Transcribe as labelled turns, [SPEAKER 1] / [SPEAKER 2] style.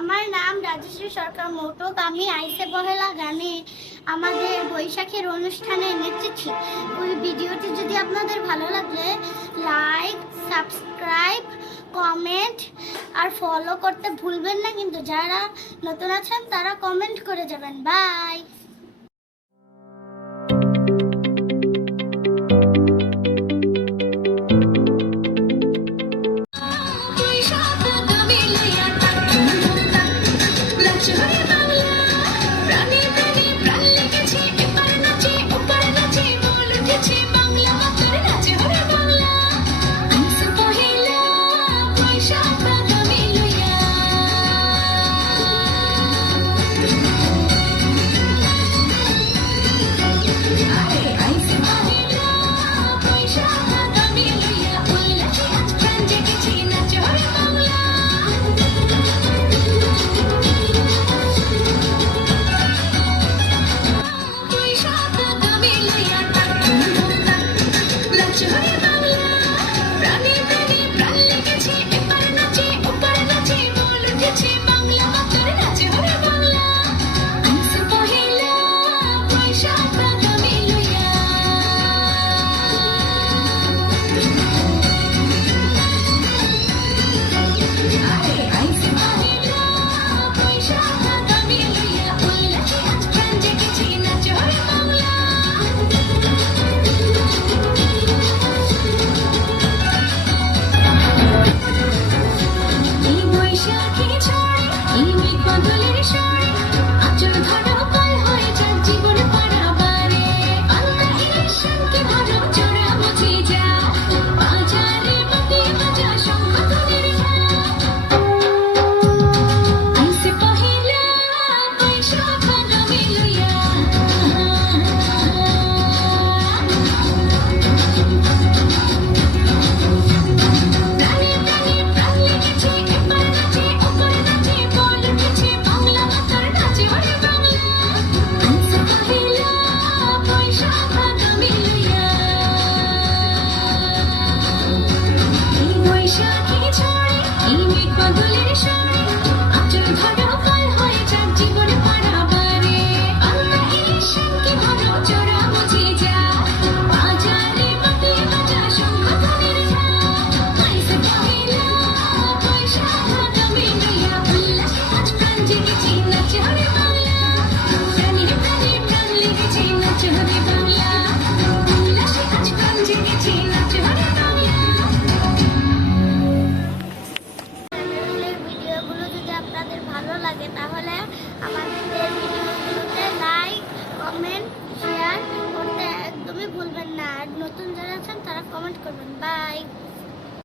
[SPEAKER 1] আমার নাম রাজশ্রী সরকার মোটক আমি আইসে বহেলা গানে আমাদের বৈশাখের অনুষ্ঠানে নেচেছি। ওই ভিডিওটি যদি আপনাদের ভালো লাগে, লাইক, সাবস্ক্রাইব, কমেন্ট আর ফলো করতে ভুলবেন না। কিন্তু যারা নতুন আছেন, তারা কমেন্ট করে যাবেন। বাই! Hallelujah. ভিডিওগুলো যদি আপনাদের ভালো লাগে, তাহলে আমাদের ভিডিওগুলোতে লাইক কমেন্ট শেয়ার করতে একদমই ভুলবেন না। আর নতুন যারা আছেন, তারা কমেন্ট করবেন। বাই